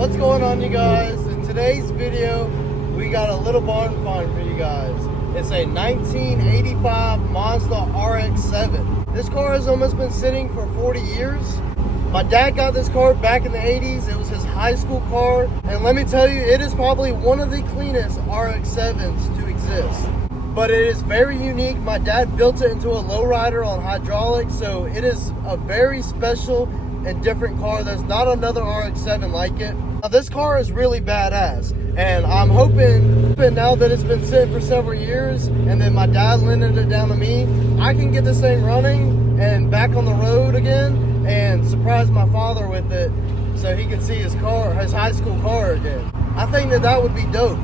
What's going on, you guys? In today's video we got a little barn find for you guys. It's a 1985 Mazda Rx-7. This car has almost been sitting for 40 years. My dad got this car back in the 80s. It was his high school car, and let me tell you, it is probably one of the cleanest RX-7s to exist. But it is very unique. My dad built it into a lowrider on hydraulics, so it is a very special and different car. There's not another RX-7 like it. Now, this car is really badass, and I'm hoping now that it's been sitting for several years and then my dad lended it down to me, I can get this thing running and back on the road again and surprise my father with it so he can see his car, his high school car again. I think that would be dope.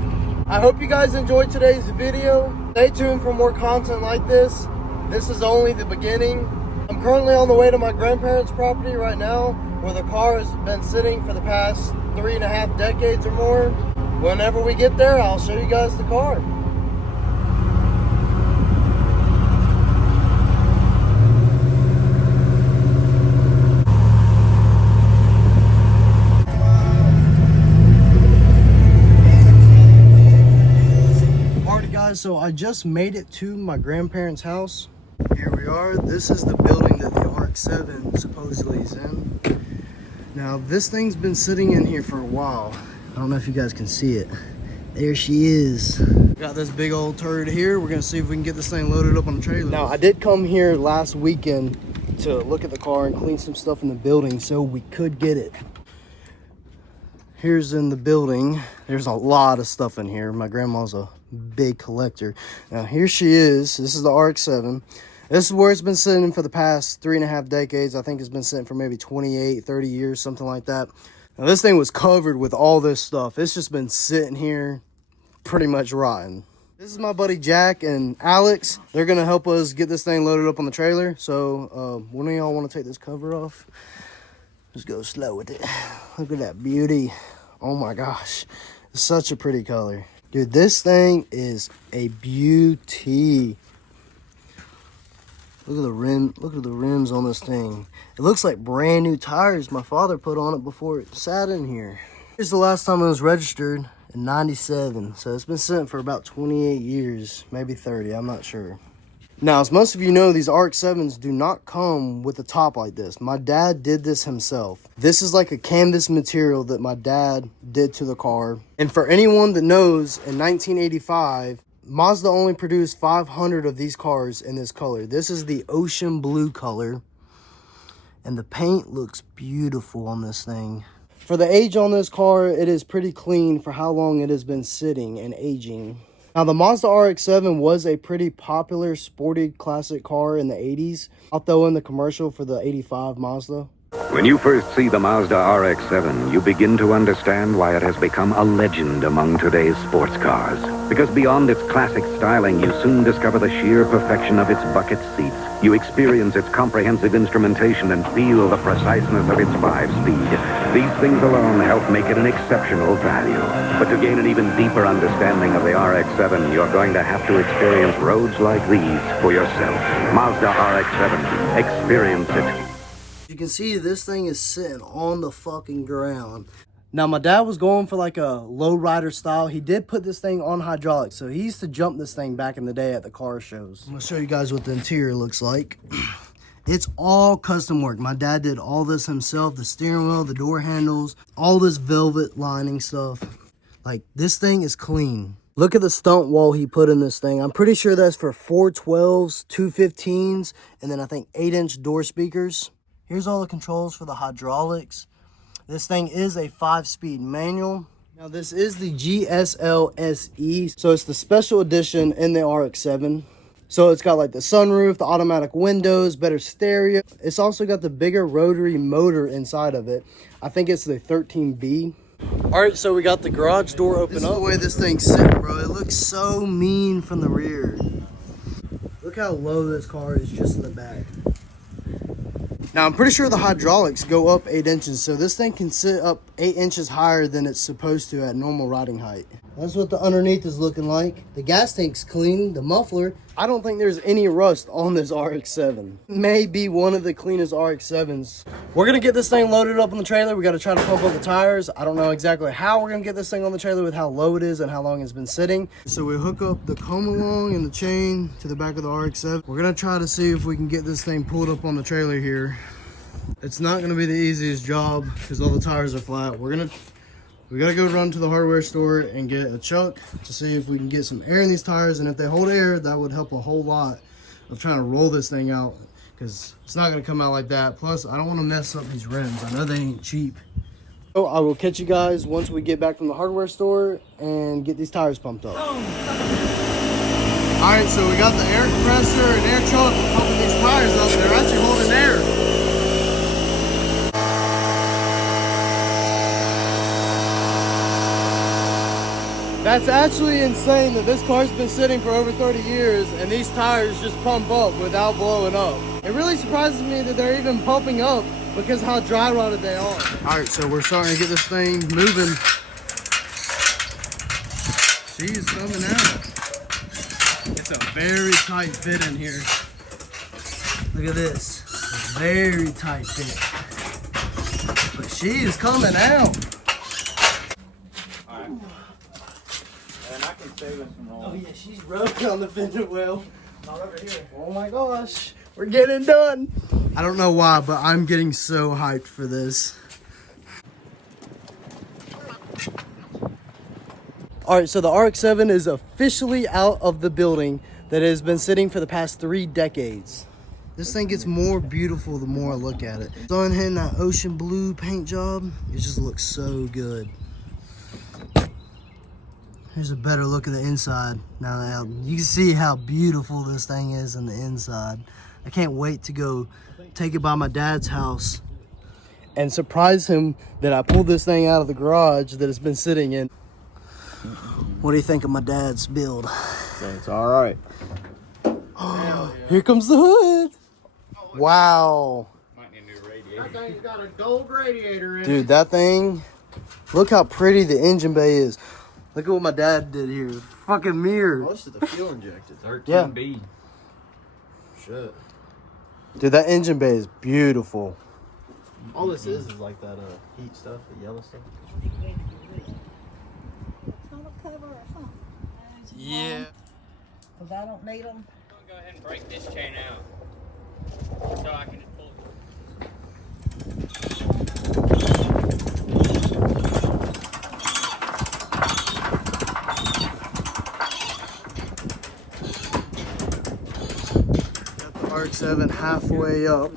I hope you guys enjoyed today's video. Stay tuned for more content like this. This is only the beginning. I'm currently on the way to my grandparents' property right now, where the car has been sitting for the past 3.5 decades or more. Whenever we get there, I'll show you guys the car. Alright guys, so I just made it to my grandparents' house. Here we are. This is the building that the RX-7 supposedly is in. Now, this thing's been sitting in here for a while. I don't know if you guys can see it. There she is. Got this big old turd here. We're gonna see if we can get this thing loaded up on the trailer. Now, I did come here last weekend to look at the car and clean some stuff in the building so we could get it. Here's in the building. There's a lot of stuff in here. My grandma's a big collector. Now, here she is. This is the RX-7. This is where it's been sitting for the past 3.5 decades. I think it's been sitting for maybe 28, 30 years, something like that. Now, this thing was covered with all this stuff. It's just been sitting here pretty much rotten. This is my buddy Jack and Alex. They're going to help us get this thing loaded up on the trailer. So, one of y'all want to take this cover off? Just go slow with it. Look at that beauty. Oh my gosh. It's such a pretty color. Dude, this thing is a beauty. Look at the rim. Look at the rims on this thing. It looks like brand new tires my father put on it before it sat in here. Here's the last time it was registered in 97. So it's been sitting for about 28 years, maybe 30. I'm not sure. Now, as most of you know, these RX-7s do not come with a top like this. My dad did this himself. This is like a canvas material that my dad did to the car. And for anyone that knows, in 1985, Mazda only produced 500 of these cars in this color. This is the ocean blue color. And the paint looks beautiful on this thing. For the age on this car, it is pretty clean for how long it has been sitting and aging. Now, the Mazda RX-7 was a pretty popular sporty classic car in the 80s. I'll throw in the commercial for the 85 Mazda. When you first see the Mazda RX-7, you begin to understand why it has become a legend among today's sports cars. Because beyond its classic styling, you soon discover the sheer perfection of its bucket seats. You experience its comprehensive instrumentation and feel the preciseness of its 5-speed. These things alone help make it an exceptional value. But to gain an even deeper understanding of the RX-7, you're going to have to experience roads like these for yourself. Mazda RX-7. Experience it. You can see this thing is sitting on the fucking ground. Now, my dad was going for like a lowrider style. He did put this thing on hydraulics, so he used to jump this thing back in the day at the car shows. I'm gonna show you guys what the interior looks like. It's all custom work. My dad did all this himself. The steering wheel, the door handles, all this velvet lining stuff. Like, this thing is clean. Look at the stunt wall he put in this thing. I'm pretty sure that's for 412s, 215s, and then I think 8-inch door speakers. Here's all the controls for the hydraulics. This thing is a 5-speed manual. Now, this is the GSL-SE, so it's the special edition in the RX-7. So it's got like the sunroof, the automatic windows, better stereo. It's also got the bigger rotary motor inside of it. I think it's the 13B. All right, so we got the garage door open up. This is the way this thing's sitting, bro. It looks so mean from the rear. Look how low this car is just in the back. Now, I'm pretty sure the hydraulics go up 8 inches, so this thing can sit up 8 inches higher than it's supposed to at normal riding height. That's what the underneath is looking like. The gas tank's clean, the muffler. I don't think there's any rust on this RX-7. May be one of the cleanest RX-7s. We're gonna get this thing loaded up on the trailer. We gotta try to pump up the tires. I don't know exactly how we're gonna get this thing on the trailer with how low it is and how long it's been sitting. So we hook up the come along and the chain to the back of the RX-7. We're gonna try to see if we can get this thing pulled up on the trailer here. It's not gonna be the easiest job because all the tires are flat. We gotta go run to the hardware store and get a chuck to see if we can get some air in these tires, and if they hold air, that would help a whole lot of trying to roll this thing out, because it's not gonna come out like that. Plus, I don't want to mess up these rims. I know they ain't cheap. So I will catch you guys once we get back from the hardware store and get these tires pumped up. All right, so we got the air compressor and air chuck pumping these tires up. They're actually holding air. That's actually insane that this car's been sitting for over 30 years and these tires just pump up without blowing up. It really surprises me that they're even pumping up because how dry rotted they are. All right, so we're starting to get this thing moving. She's coming out. It's a very tight fit in here. Look at this, very tight fit. But she is coming out. Oh yeah, she's rubbing on the fender well. Not over here. Oh my gosh, we're getting done. I don't know why, but I'm getting so hyped for this. All right, so the RX-7 is officially out of the building that has been sitting for the past 3 decades. This thing gets more beautiful the more I look at it. Sun hitting that ocean blue paint job, it just looks so good. Here's a better look at the inside. Now you can see how beautiful this thing is on the inside. I can't wait to go take it by my dad's house and surprise him that I pulled this thing out of the garage that it's been sitting in. What do you think of my dad's build? It's all right. Here comes the hood. Wow. Might need a new radiator. That thing's got a gold radiator in it. Dude, that thing, look how pretty the engine bay is. Look at what my dad did here. Fucking mirror. Most of the fuel injected. 13B. Yeah. Shit. Dude, that engine bay is beautiful. All this is like that heat stuff, the yellow stuff. Yeah. Because I don't need them. I'm gonna go ahead and break this chain out so I can just pull it. Got the RX-7 halfway up.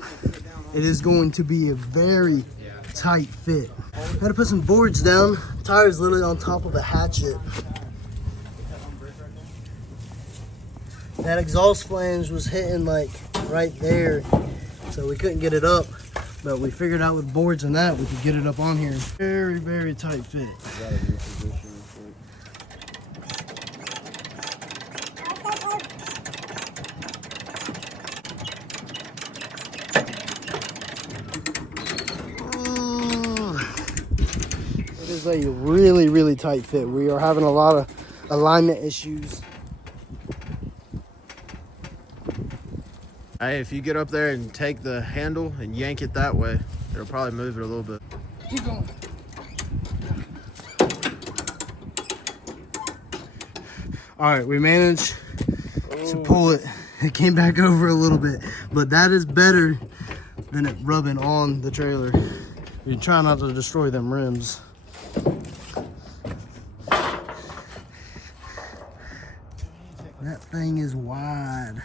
It is going to be a very tight fit. Got to put some boards down. Tire's literally on top of a hatchet. That exhaust flange was hitting like right there, so we couldn't get it up, but we figured out with boards and that we could get it up on here. Very, very tight fit. It is a really, really tight fit. We are having a lot of alignment issues. Hey, if you get up there and take the handle and yank it that way, it'll probably move it a little bit. Keep going. All right, we managed to pull it. It came back over a little bit, but that is better than it rubbing on the trailer. You try not to destroy them rims. That thing is wide.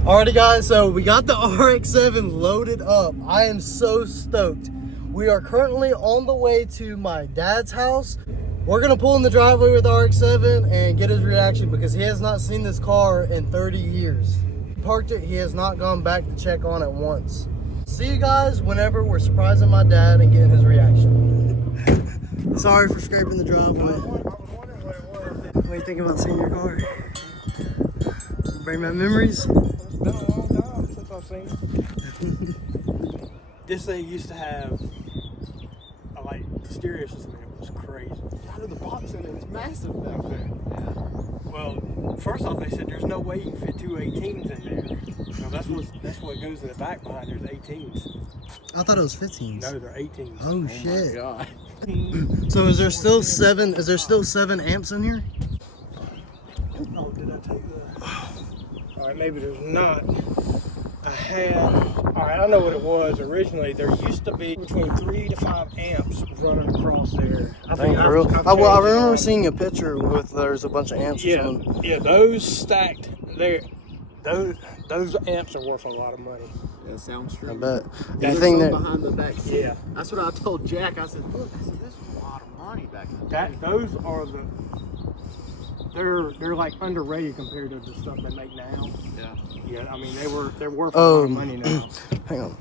Alrighty guys, so we got the RX-7 loaded up. I am so stoked. We are currently on the way to my dad's house. We're gonna pull in the driveway with the RX-7 and get his reaction because he has not seen this car in 30 years. He parked it, he has not gone back to check on it once. See you guys whenever we're surprising my dad and getting his reaction. Sorry for scraping the driveway. What do you think about seeing your car? Bring back memories? It's been a long time since I've seen it. This thing used to have a stereo system. It was crazy. How did the bottom box and it's massive back there. Well, first off, they said there's no way you can fit two 18s in there. So that's what goes in the back behind. There's 18s. I thought it was 15s. No, they're 18s. Oh shit. God. So is there still 7? Is there still 7 amps in here? Oh, did I tell you that? All right, maybe there's not. All right, I know what it was. Originally, there used to be between 3 to 5 amps running across there. I remember seeing a picture with there's a bunch of amps. Yeah, yeah, those stacked there. Those amps are worth a lot of money. That sounds true. I bet. There's You think some that? behind the back seat. Yeah. That's what I told Jack. I said, look, I said, this is a lot of money back in the day. Those are they're like underrated compared to the stuff they make now. Yeah. Yeah, I mean they're worth a lot of money now. Hang on.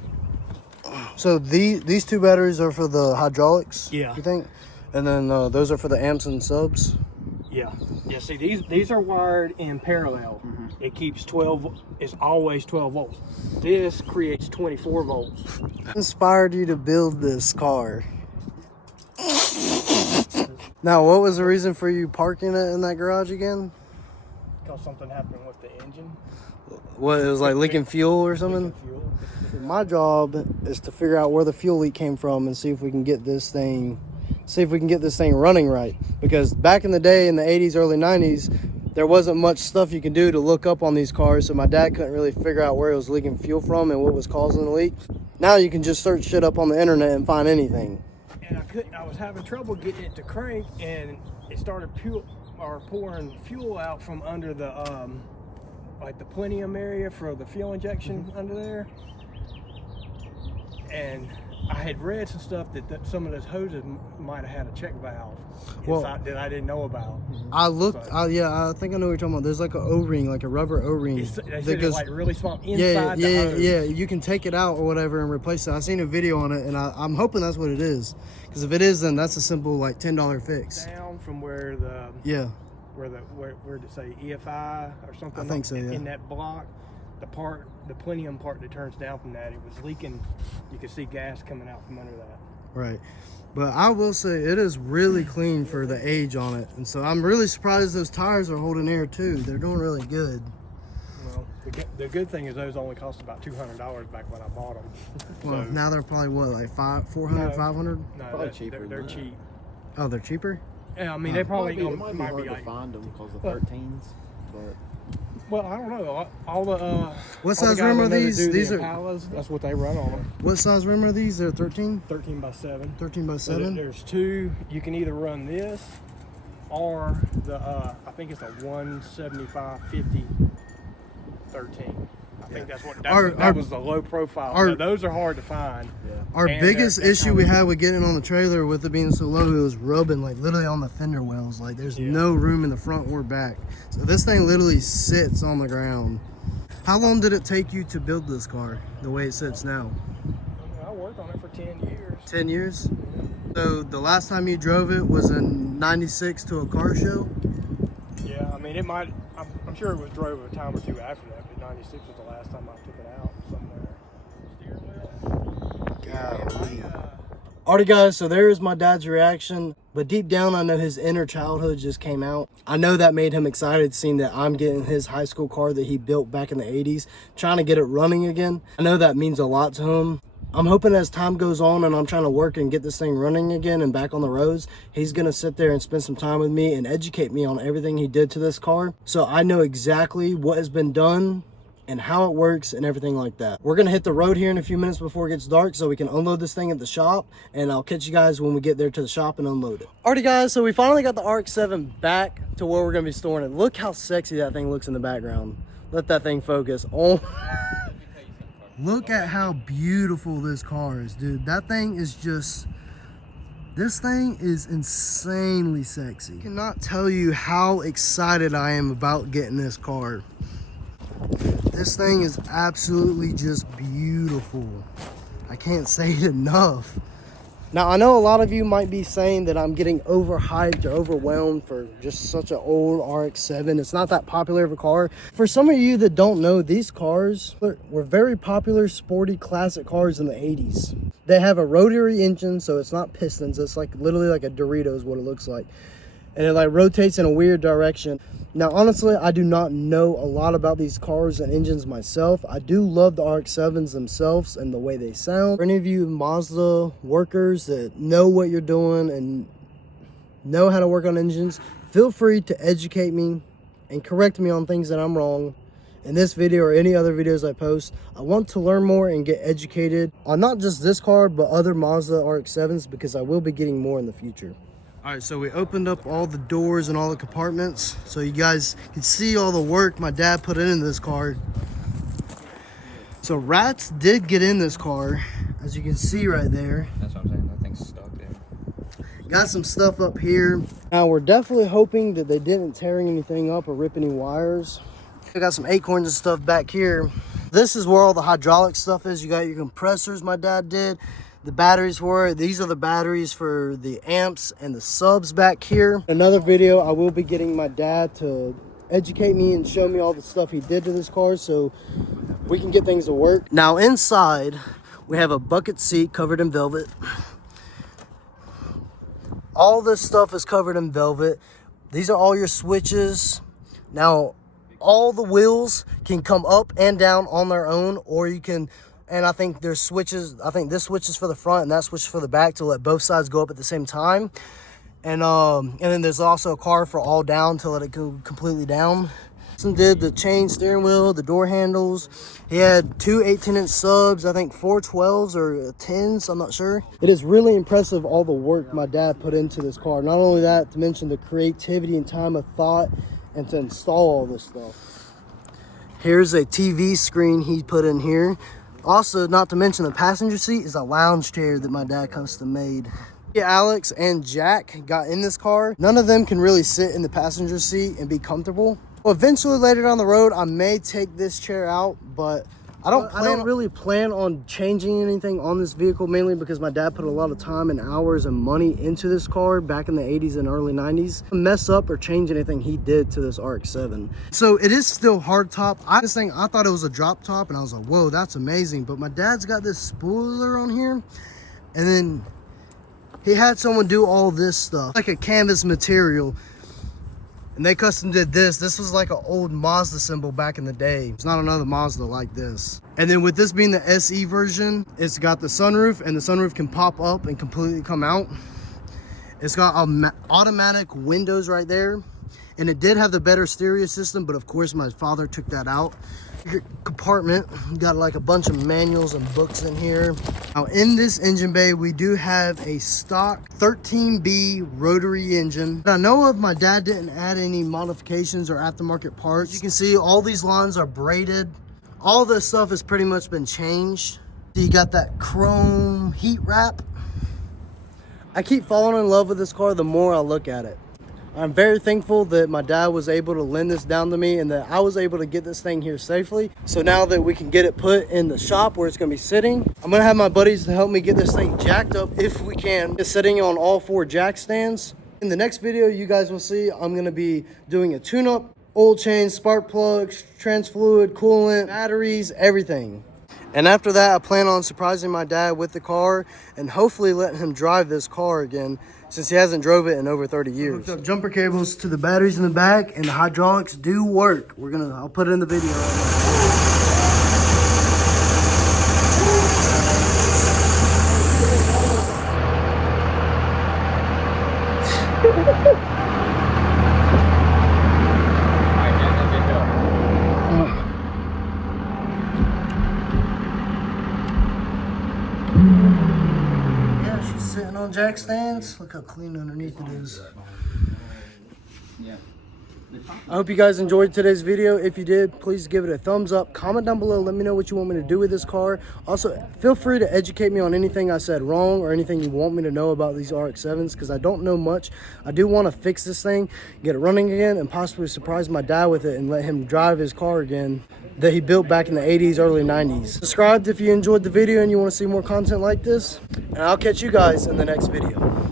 So these 2 batteries are for the hydraulics. Yeah. You think? And then those are for the amps and subs. Yeah. Yeah. See, these are wired in parallel. It keeps 12. It's always 12 volts. This creates 24 volts. What inspired you to build this car? Now, what was the reason for you parking it in that garage again? Because something happened with the engine. What, it was like leaking fuel or something? Leaking fuel. My job is to figure out where the fuel leak came from and see if we can get this thing running right. Because back in the day, in the 80s, early 90s, there wasn't much stuff you can do to look up on these cars, so my dad couldn't really figure out where it was leaking fuel from and what was causing the leak. Now you can just search shit up on the internet and find anything. And I was having trouble getting it to crank, and it started pouring fuel out from under the like the plenum area for the fuel injection under there. And I had read some stuff that some of those hoses might have had a check valve that I didn't know about. I looked, I think I know what you're talking about. There's like an O-ring, like a rubber O-ring. They said it's like really small inside the hose. Yeah, you can take it out or whatever and replace it. I seen a video on it, and I'm hoping that's what it is. Because if it is, then that's a simple like $10 fix. Down from where the where to say EFI or something. I think so. Yeah. In that block, the plenum part that turns down from that, it was leaking. You could see gas coming out from under that. Right. But I will say it is really clean for the age on it. And so I'm really surprised those tires are holding air too. They're doing really good. Well, the good thing is those only cost about $200 back when I bought them. Well, So, now they're probably what, like 400, 500? no, Probably cheaper They're than that. cheap. Oh, they're cheaper? Yeah, I mean they probably It might be might hard be to like. find them because of Well, 13s, but Well, I don't know. All the What size rim are these? These are. Impalas, that's what they run on them. What size rim are these? They're 13? 13 by 7. 13 by So 7? there's 2. You can either run this or the I think it's a 175/50 13. I think that's what that was the low profile. Now, those are hard to find. yeah. Our And biggest they're issue we had with getting on the trailer with it being so low, it was rubbing like literally on the fender wells. Like there's no room in the front or back. So this thing literally sits on the ground. How long did it take you to build this car the way it sits now? I worked on it for 10 years. 10 years? So the last time you drove it was in '96 to a car show? Yeah, I mean it might. I'm sure it was drove a time or two after that, but 96 was the last time I took it out somewhere. Steering wheel. Alrighty guys, so there's my dad's reaction, but deep down I know his inner childhood just came out. I know that made him excited seeing that I'm getting his high school car that he built back in the 80s, trying to get it running again. I know that means a lot to him. I'm hoping as time goes on and I'm trying to work and get this thing running again and back on the roads, he's gonna sit there and spend some time with me and educate me on everything he did to this car, so I know exactly what has been done and how it works and everything like that. We're gonna hit the road here in a few minutes before it gets dark so we can unload this thing at the shop, and I'll catch you guys when we get there to the shop and unload it. Alrighty guys, so we finally got the RX-7 back to where we're gonna be storing it. Look how sexy that thing looks in the background. Let that thing focus. Oh, look at how beautiful this car is, dude. That thing is just, this thing is insanely sexy. I cannot tell you how excited I am about getting this car. This thing is absolutely just beautiful. I can't say it enough. Now, I know a lot of you might be saying that I'm getting overhyped or overwhelmed for just such an old RX-7. It's not that popular of a car. For some of you that don't know, these cars were very popular, sporty, classic cars in the 80s. They have a rotary engine, so it's not pistons. It's like literally like a Dorito is what it looks like. and it like rotates in a weird direction. Now, honestly, I do not know a lot about these cars and engines myself. I do love the RX-7s themselves and the way they sound. For any of you Mazda workers that know what you're doing and know how to work on engines, feel free to educate me and correct me on things that I'm wrong in this video or any other videos I post. I want to learn more and get educated on not just this car, but other Mazda RX-7s, because I will be getting more in the future. All right, so we opened up all the doors and all the compartments so you guys can see all the work my dad put into this car. So rats did get in this car, as you can see right there. That's what I'm saying. That thing's stuck in. Got some stuff up here. Now we're definitely hoping that they didn't tear anything up or rip any wires. I got some acorns and stuff back here. This is where all the hydraulic stuff is. You got your compressors my dad did. The batteries for it. These are the batteries for the amps and the subs back here. Another video, I will be getting my dad to educate me and show me all the stuff he did to this car so we can get things to work. Now inside, we have a bucket seat covered in velvet. All this stuff is covered in velvet. These are all your switches. Now, all the wheels can come up and down on their own, or you can, and I think there's switches. I think this switch is for the front and that switch is for the back to let both sides go up at the same time. And then there's also a car for all down to let it go completely down. Some did the chain steering wheel, the door handles. He had two 18-inch subs, I think 4 12s or 10s, I'm not sure. It is really impressive all the work my dad put into this car. Not only that, to mention the creativity and time of thought and to install all this stuff. Here's a TV screen he put in here. Also, not to mention the passenger seat is a lounge chair that my dad custom made. Yeah, Alex and Jack got in this car. None of them can really sit in the passenger seat and be comfortable. Well, eventually later down the road, I may take this chair out, but I don't really plan on changing anything on this vehicle, mainly because my dad put a lot of time and hours and money into this car back in the 80s and early 90s. Mess up or change anything he did to this RX-7. So it is still hardtop. This thing, I thought it was a drop top and I was like, whoa, that's amazing. But my dad's got this spoiler on here, and then he had someone do all this stuff, like a canvas material. And they custom did this. This was like an old Mazda symbol back in the day. It's not another Mazda like this. And then with this being the SE version, it's got the sunroof, and the sunroof can pop up and completely come out. It's got automatic windows right there. And it did have the better stereo system, but of course my father took that out. Your compartment, got like a bunch of manuals and books in here. Now in this engine bay, we do have a stock 13B rotary engine. I know of, my dad didn't add any modifications or aftermarket parts. You can see all these lines are braided. All this stuff has pretty much been changed. So you got that chrome heat wrap. I keep falling in love with this car the more I look at it. I'm very thankful that my dad was able to lend this down to me and that I was able to get this thing here safely. So now that we can get it put in the shop where it's going to be sitting, I'm going to have my buddies to help me get this thing jacked up if we can. It's sitting on all 4 jack stands. In the next video, you guys will see I'm going to be doing a tune-up, oil change, spark plugs, trans fluid, coolant, batteries, everything. And after that, I plan on surprising my dad with the car and hopefully letting him drive this car again, since he hasn't drove it in over 30 years. Hooked up jumper cables to the batteries in the back, and the hydraulics do work. I'll put it in the video on jack stands. Look how clean underneath it is. I hope you guys enjoyed today's video. If you did, please give it a thumbs up. Comment down below. Let me know what you want me to do with this car. Also, feel free to educate me on anything I said wrong or anything you want me to know about these RX-7s, because I don't know much. I do want to fix this thing, get it running again, and possibly surprise my dad with it and let him drive his car again that he built back in the 80s, early 90s. Subscribe if you enjoyed the video and you want to see more content like this, and I'll catch you guys in the next video.